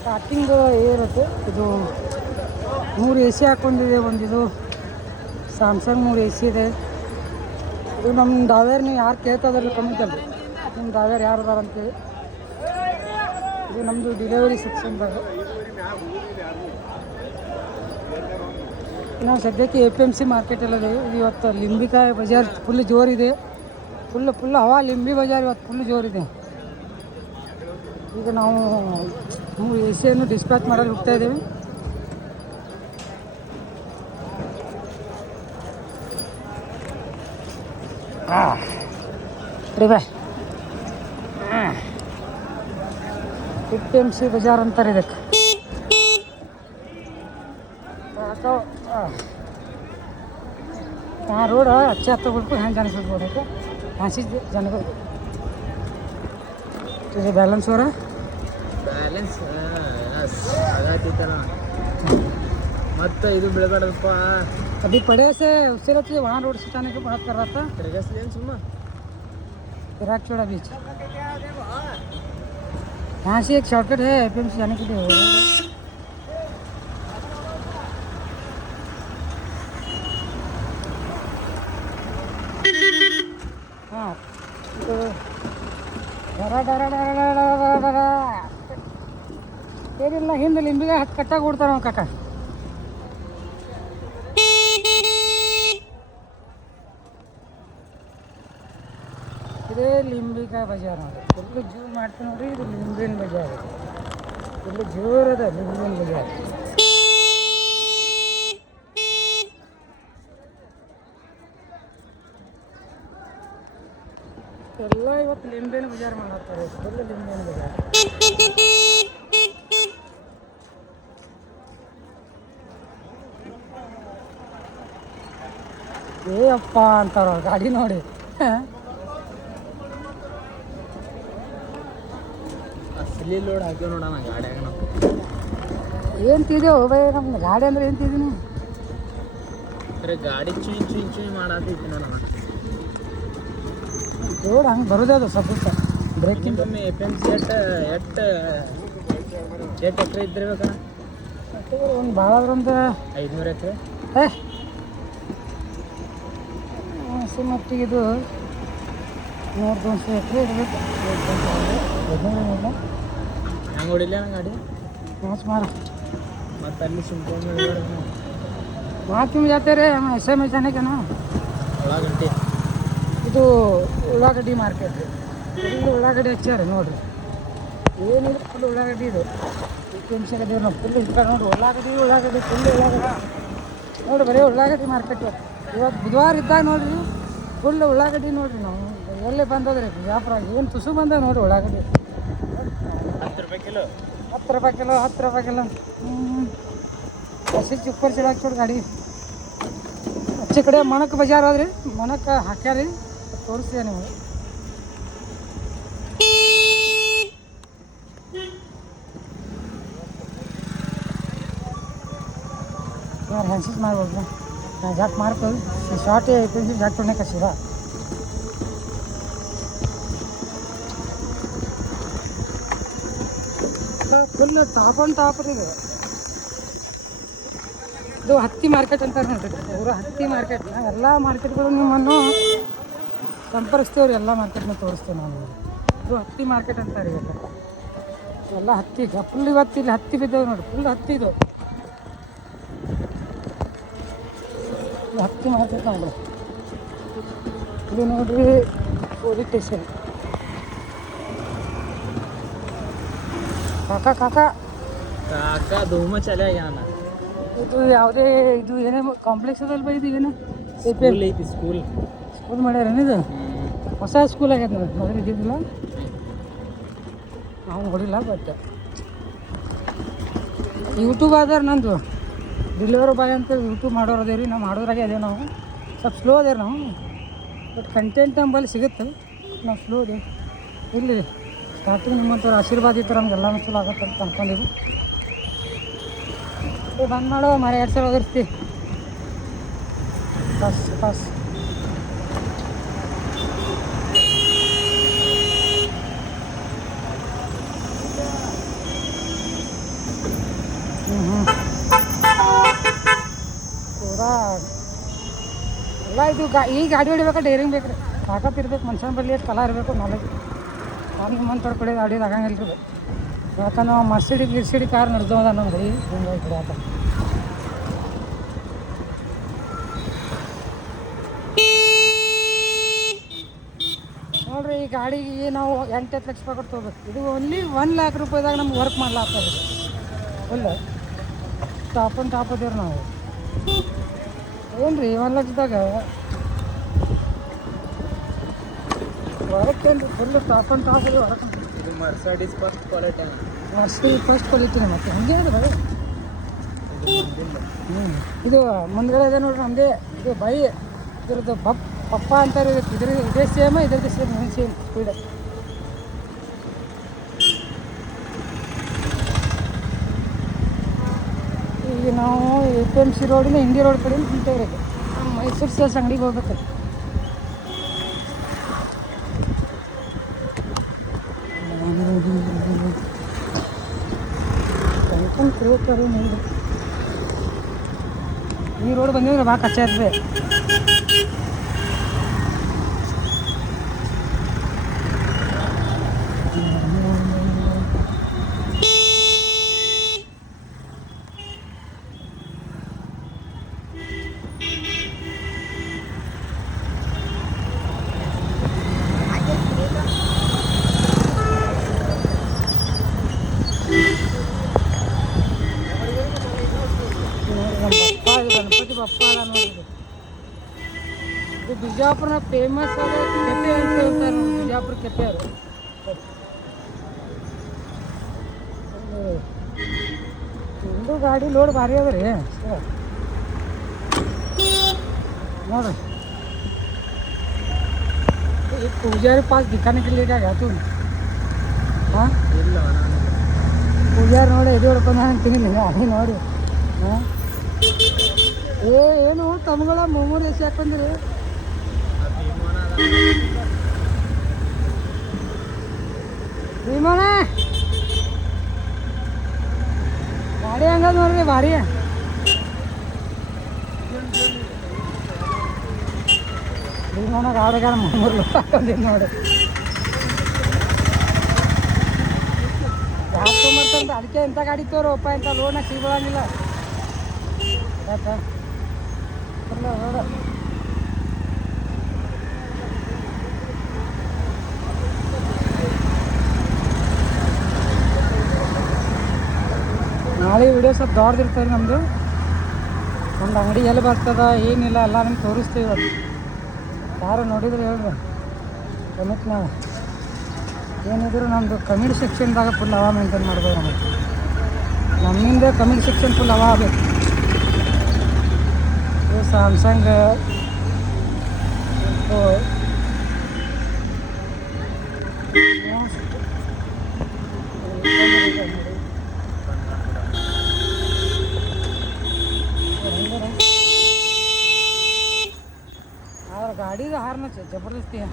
Starting ಇರುತ್ತೆ ಇದು 3 AC ಹಾಕ್ಕೊಂಡಿದೆ. ಒಂದಿದು Samsung 3 AC ಇದೆ. ಇದು ನಮ್ಮ ದಾವೇರ್ ನೀವು ಯಾರು ಕೇಳ್ತಾಯಿದ್ರಲ್ಲ ಕಮಿಟಲ್ಲಿ ನಿಮ್ಮ ದಾವೇರ್ ಯಾರು ಅದಾರ ಅಂತೇಳಿ. ಇದು ನಮ್ಮದು ಡಿಲಿವರಿ ಸೆಕ್ಷನ್ದಾಗ. ನಾವು ಸದ್ಯಕ್ಕೆ APMC ಮಾರ್ಕೆಟಲ್ಲಿದೆ. ಇವತ್ತು ಲಿಂಬಿಕಾಯಿ ಬಜಾರ್ ಫುಲ್ ಜೋರಿದೆ. ಫುಲ್ ಹವಾ ಲಿಂಬಿ ಬಜಾರ್ ಇವತ್ತು ಫುಲ್ ಜೋರಿದೆ. ಈಗ ನಾವು 3 AC ಡಿಸ್ಪ್ಯಾಚ್ ಮಾಡಲು ಹೋಗ್ತಾ ಇದ್ದೀವಿ. ಬಾಯ್ APMC ಬಜಾರ್ ಅಂತಾರೆ ಇದಕ್ಕೆ. ರೋಡ್ ಅಚ್ಚೆ ಹತ್ತಬೇಕು ಹೆಂಗೆ ಜಾನಿಸ್ಬೇಕು ಹಾಸಿ ಜನಗಳು ಬ್ಯಾಲೆನ್ಸ್ ಅವರ ಬ್ಯಾಲೆನ್ಸ್ ಮತ್ತೆ ಇದು ಬೆಳಬೇಡಪ್ಪ अभी पड़े से उससे रहती है वहाँ रोड से जाने की बात कर रहा था. सुना विराट चौड़ा बीच यहाँ से एक शॉर्टकट है APMC जाने के लिए. हाँ तो ಏನಿಲ್ಲ ಹಿಂದೆ ಲಿಂಬಿಗೆ ಕಟ್ಟಾಗಿ ಕೊಡ್ತಾರ ನಾವು ಕಾಕ. ಇದೇ ಲಿಂಬಿಕಾಯಿ ಬಜಾರ್ ನೋಡಿ. ಫುಲ್ಲು ಜೂಮ್ ಮಾಡ್ತೀನಿ ನೋಡ್ರಿ. ಇದು ಲಿಂಬಿನ ಬಜಾರ್. ಫುಲ್ಲು ಜೋರದ ಲಿಂಬಿನ ಬಜಾರ್. ಎಲ್ಲ ಇವತ್ತು ಲಿಂಬೆನ ಬಜಾರ್ ಮಾಡತ್ತಾರೆ. ಫುಲ್ಲು ಲಿಂಬೆನ ಬಜಾರ್. ಏ ಅಪ್ಪ ಅಂತಾರ ಗಾಡಿ ನೋಡಿ. ಅಸಲಿ ಲೋಡ್ ಹಾಕ್ಯವ ನೋಡೋಣ ಗಾಡಿಯಾಗ ನಾವು. ಏನು ತಿದೇವು ಬೈ ನಮ್ಮ ಗಾಡಿ ಅಂದ್ರೆ ಏನು ತಿದೀನಿ ಅರೆ ಗಾಡಿ ಚುಯ್ ಮಾಡಾತೈತಿ ನೋಡೋಣ. ರೋಡ್ ಹಂಗೆ ಬರೋದೇ ಅದು ಸ್ವಲ್ಪ ಬ್ರೇಕಿಂಗ್. APMC ಎಷ್ಟು ಎಕರೆ ಇದ್ದಿರ್ಬೇಕ? ಒಂದು ಭಾಳ ಒಂದು 500 ಎಕರೆ. ಮಟ್ಟಿಗೆ ಇದು 100-200 ಎಕರೆ ಇರಬೇಕು. ಇಲ್ಲ ಹೆಂಗೆ ಹೊಡಿಲ್ಲ ನಂಗೆ ಗಾಡಿ ಮ್ಯಾಚ್ ಮಾಡ ಮತ್ತು ಅಲ್ಲಿ ಸುಮ್ಕೊಂಡು वहाँ क्यों जाते रहे हम ऐसे में जाने का ना. ಉಳ್ಳಾಗಡ್ಡಿ ಇದು ಉಳ್ಳಾಗಡ್ಡಿ ಮಾರ್ಕೆಟ್. ಫುಲ್ ಉಳ್ಳಾಗಡ್ಡಿ ಹಚ್ಚಾರೆ ನೋಡ್ರಿ. ಏನಿಲ್ಲ ಫುಲ್ ಉಳ್ಳಾಗಡ್ಡಿ ಇದು. APMC ಅದೇವು ನಾವು ಫುಲ್ ಇಷ್ಟ ನೋಡ್ರಿ. ಉಳ್ಳಾಗಡ್ಡಿ ಫುಲ್ ಉಳ್ಳಾಗಡ್ಡಿ ನೋಡಿರಿ. ಬರೀ ಉಳ್ಳಾಗಡ್ಡಿ ಮಾರ್ಕೆಟ್ ಇವತ್ತು ಬುಧವಾರ ಇದ್ದಾಗ ನೋಡಿರಿ ಫುಲ್ ಉಳ್ಳಾಗಡ್ಡಿ ನೋಡಿರಿ. ನಾವು ಎಲ್ಲೇ ಬಂದದ್ರಿ ವ್ಯಾಪಾರ ಏನು ತುಸು ಬಂದ ನೋಡಿರಿ ಉಳ್ಳಾಗಡ್ಡಿ. 10 ರೂಪಾಯಿ ಕಿಲೋ. 10 ರೂಪಾಯಿ ಕಿಲೋ 10 ರೂಪಾಯಿ ಕಿಲೋ. ಹಸಿ ಚುಪ್ಪರ್ ಚಿಡಾಕಿ ಚೋಡ್ ಗಾಡಿ ಆಚೆ ಕಡೆ ಮಣಕ್ ಬಜಾರ್ ಆದ್ರಿ. ಮಣಕ್ ಹಾಕ್ಯಾರಿ ತೋರಿಸ್ತೀವಿ ನಿಮಗೆ. यार हैंसिस मार बोल रहा मैं झाट मार कर शॉर्ट है APMC झाट छोड़ने का सीधा. ಫುಲ್ ಟಾಪ್ ಇದೆ. ಇದು ಹತ್ತಿ ಮಾರ್ಕೆಟ್ ಅಂತಾರೆ ನೋಡ್ರಿ. ಅವರು ಹತ್ತಿ ಮಾರ್ಕೆಟ್ ಎಲ್ಲ ಮಾರ್ಕೆಟ್ಗಳು ನಿಮ್ಮನ್ನು ಸಂಪರ್ಕಿಸ್ತೇವ್ರಿ. ಎಲ್ಲ ಮಾರ್ಕೆಟ್ನ ತೋರಿಸ್ತೇವೆ ನಾವು. ಇದು ಹತ್ತಿ ಮಾರ್ಕೆಟ್ ಅಂತಾರೆ. ಇವತ್ತು ಎಲ್ಲ ಹತ್ತಿ ಫುಲ್ ಇವತ್ತು ಇಲ್ಲಿ ಹತ್ತಿ ಬಿದ್ದೇವೆ ನೋಡಿ. ಫುಲ್ ಹತ್ತಿ ಇದು ಹತ್ತಿ ಮಾರ್ಕೆಟ್ ನೋಡ್ರಿ. ಇದು ನೋಡ್ರಿ ಪೊಲೀಸ್ ಸ್ಟೇಷನ್. ಕಾಕ ಧೂಮ ಚಲೇ ಆಗ್ಯಾನ. ಇದು ಯಾವುದೇ ಇದು ಏನೇ ಕಾಂಪ್ಲೆಕ್ಸ್ ಅದಲ್ಲ ಬೈ. ಇದು ಏನು ಐತಿ ಸ್ಕೂಲ್ ಮಾಡ್ಯಾರೇನು? ಇದು ಹೊಸ ಸ್ಕೂಲ್ ಆಗ್ಯದ ನೋಡಿ. ಮೊದಲು ಇದ್ದಿದ್ದಿಲ್ಲ ನಾವು ನೋಡಿಲ್ಲ. ಬಟ್ ಯೂಟ್ಯೂಬ್ ಆದ್ರೆ ನಂದು ಡೆಲಿವರಿ ಬಾಯ್ ಅಂತ ಯೂಟ್ಯೂಬ್ ಮಾಡೋರು ಅದೇವಿ. ನಾವು ಮಾಡೋದ್ರಾಗೆ ಅದೇವು. ನಾವು ಸ್ವಲ್ಪ ಸ್ಲೋ ಅದೇವಿ ನಾವು. ಬಟ್ ಕಂಟೆಂಟ್ ನಂಬಲ್ಲಿ ಸಿಗುತ್ತೆ. ನಾವು ಸ್ಲೋ ಅದೇವಿ. ಇಲ್ಲಿ ಸ್ಟಾರ್ಟಿಂಗ್ ನಿಮ್ಮಂಥವ್ರು ಆಶೀರ್ವಾದ ಇತ್ತು ನಮಗೆಲ್ಲ ಚಲೋ ಆಗತ್ತೆ ಅಂತ ಅಂದ್ಕೊಂಡಿದ್ವಿ. ಬಂದ್ ಮಾಡೋ ಮಾರ 2 ಸಾವಿರ ಹೋಗಿರ್ತಿ ಪಾಸ್. ಹ್ಞೂ ಪೂರಾ ಎಲ್ಲ ಇದು ಈ ಗಾಡಿ ಹೊಡಿಬೇಕಾದ್ರೆ ಡೇರಿಂಗ್ ಬೇಕು ರೀ, ತಾಕತ್ ಇರ್ಬೇಕು ಮನುಷ್ಯನ ಬಳಿ, ಎಷ್ಟು ಕಲಾ ಇರಬೇಕು ನಾಲೆಜ್. ನಾನು ನಿಮ್ಮಂತ ತೊಡ್ಕೊಡಿ ಗಾಡಿದು ಆಗಂಗಿಲ್ಲ ರೀ. ಯಾಕಂದ್ರೆ ನಾವು ಮರ್ಸಿಡಿ ಗಿರ್ಸಿಡಿ ಕಾರ್ ನಡೆದೋದ ನಮ್ಮ ಬಳಿ ಹಿಂಗಾಗಿ ಬಿಡಾತ. ನೋಡಿರಿ ಈ ಗಾಡಿಗೆ ನಾವು 8 ಲಕ್ಷ ರೂಪಾಯಿ ಕೊಟ್ಟು ತೊಗೋಬೇಕು. ಇದು ಓನ್ಲಿ 1 ಲ್ಯಾಕ್ ರೂಪಾಯಿದಾಗ ನಮ್ಗೆ ವರ್ಕ್ ಮಾಡ್ಲಾಗ್ತದೆ ಫುಲ್ ಟಾಪ್ ಆ್ಯಂಡ್ ಟಾಪ್ ಅದೇವ್ರಿ ನಾವು. ಏನು ರೀ 1 ಲಕ್ಷದಾಗ ವರ್ಕ್ ಏನು ರೀ, ಫುಲ್ ಟಾಪ್ ಆ್ಯಂಡ್ ಟಾಪ್ ಇದೆ ವರ್ಕ್. ಇದು Mercedes first quality. Mercedes first ಕ್ವಾಲಿಟಿನೇ ಮತ್ತೆ ಹಂಗೆ ಇದೆ. ಇದು ಮುಂದ್ಗಡೆ ಇದೆ ನೋಡ್ರಿ ನಮ್ಮದೇ ಇದು ಬೈ ಇದ್ರದ್ದು ಪಪ್ಪ ಅಂತಾರೆ. ಇದೇ ಸೇಮ್, ಇದ್ರದ್ದು ಸೇಮ್ ಸ್ಪೀಡ್. ಈಗ ನಾವು APMC ರೋಡಿನ ಇಂಡಿ ರೋಡ್ ಕಡೆ ನಿಂತೇವ್ರಿ. ಮೈಸೂರು ಸೇಲ್ಸ್ ಅಂಗಡಿಗೆ ಹೋಗ್ಬೇಕು. ಈ ರೋಡ್ ಬಂದಿದ್ರೆ ಭಾಳ ಕಚ್ಚಾ ಇರ್ತದೆ. ಗಣಪತಿ ಬಪ್ಪ ಅಲ್ಲ ನೋಡಿದ್ರು. ಇದು ಬಿಜಾಪುರ ಫೇಮಸ್ ಆದ ಕೆಫೆ ಅಂತ ಹೇಳ್ತಾರೆ ನೋಡಿ, ಬಿಜಾಪುರ ಕೆಫೆ ಅದು. ಒಂದು ಗಾಡಿ ಲೋಡ್ ಭಾರಿ ಅದ ರೀ ನೋಡ್ರಿ. पूजारी पास दिखाने के लिए क्या गया तू? हाँ पूजारी ನೋಡಿ ಎದೆ ಹೊಡ್ಕೊಂಡು ನಾನು ತಿನ್ನಿಲ್ಲ ಅಲ್ಲಿ ನೋಡಿ. ಹಾಂ ಏನು ತಮ್ಗಳ ಮೊಮ್ಮೂರು ಎಸಿ ಹಾಕೊಂಡ್ರಿ? ವಿಮಾನ ಗಾಡಿ ಹಂಗದ ನೋಡ್ರಿ ಭಾರಿ. ವಿಮಾನ ಗಾಡಿಗಾರ ಮೊಮ್ಮೂರು ಹಾಕೊಂಡಿದ್ದು ನೋಡಿ. ಯಾಕೆ ತೊಗೊಂಬರ್ತಂತ ಅದಕ್ಕೆ ಎಂಥ ಗಾಡಿ ತೋರಪ್ಪ ಇಂಥ ಲೋನಾಗ ಸಿಗೋಂಗಿಲ್ಲ. ಯಾಕೆ ನೋಡ ನಾಳೆ ವಿಡಿಯೋ ಸ್ವಲ್ಪ ದೊಡ್ಡದಿರ್ತಾರೆ ನಮ್ಮದು. ಒಂದು ಅಂಗಡಿ ಎಲ್ಲಿ ಬರ್ತದ ಏನಿಲ್ಲ ಎಲ್ಲ ನಿಮ್ಗೆ ತೋರಿಸ್ತೀವಿ. ಅದು ಯಾರು ನೋಡಿದ್ರೆ ಹೇಳ್ರಿ ಕಮಿಟ್. ನಾವು ಏನಿದ್ರು ನಮ್ಮದು ಕಮಿಟ್ ಸೆಕ್ಷನ್ದಾಗ ಫುಲ್ ಹವಾ ಮೇಂಟೈನ್ ಮಾಡ್ಬೋದು. ನಮ್ಮಿಂದ ಕಮಿಟ್ ಸೆಕ್ಷನ್ ಫುಲ್ ಹವಾ ಆಗಬೇಕು. ಇದು ಸ್ಯಾಮ್ಸಂಗ್ गाड़ी हारना चाहिए जबरदस्ती है.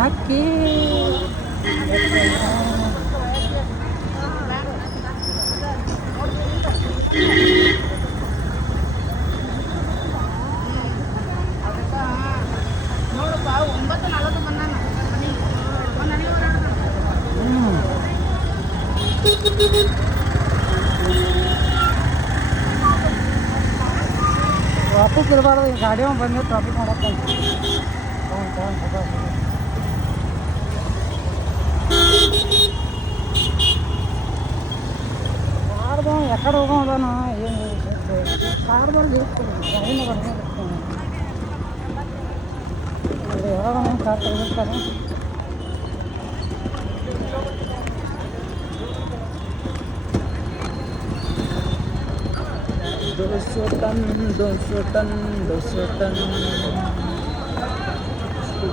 नक्की ट्राफिक इरबार्ದು ಈ ಗಾಡಿ ಬಂದು ಟ್ರಾಫಿಕ್ ಮಾಡಕ್ಕೆ ಕಾರ್ದು ಎಕಡೆ ಹೋಗೋದಾನ ಏನು ಕಾರ್ದಲ್ಲಿ ಗಾಡಿನ ಬರ್ಬೋದು ಯಾವಾಗ ಕಾರ್ ತೆಗೆದಿರ್ತಾರೆ.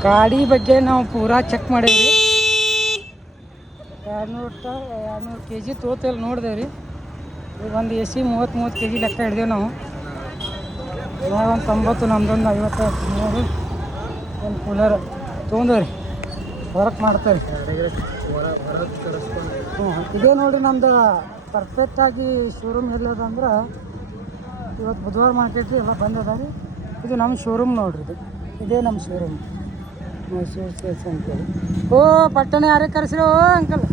ಗಾಡಿ ಬಗ್ಗೆ ನಾವು ಪೂರಾ ಚೆಕ್ ಮಾಡೇವಿ. 200 kg ತೋತೆಲ್ಲ ನೋಡಿದೇವ್ರಿ. ಈಗ ಒಂದು AC 30 kg ಲೆಕ್ಕ ಹಿಡ್ದೇವು ನಾವು. ಒಂದು 90 ನಮ್ದೊಂದು 50 3 ಒಂದು ಕೂಲರ್ ತೊಗೊಂಡವ್ರಿ ವರ್ಕ್ ಮಾಡ್ತಾರೆ. ಹೊರಗೆ ಕರೆಸ್ಕೊಂಡು ಹ್ಞೂ ಇದೇ ನೋಡಿರಿ ನಮ್ದು ಪರ್ಫೆಕ್ಟಾಗಿ ಶೋರೂಮ್ ಎಲ್ಲದ ಅಂದ್ರೆ ಇವತ್ತು ಬುಧವಾರ ಮಾರ್ಕೆಟ್ ಎಲ್ಲ ಬಂದದ ರೀ. ಇದು ನಮ್ಮ ಶೋರೂಮ್ ನೋಡ್ರಿ, ಇದೇ ನಮ್ಮ ಶೋರೂಮ್ ಮೈಸೂರು ಸೇಲ್ಸ್ ಅಂತೇಳಿ. ಓ ಪಟ್ಟಣ ಯಾರೇ ಕರೆಸಿರೋ ಅಂಕಲ್.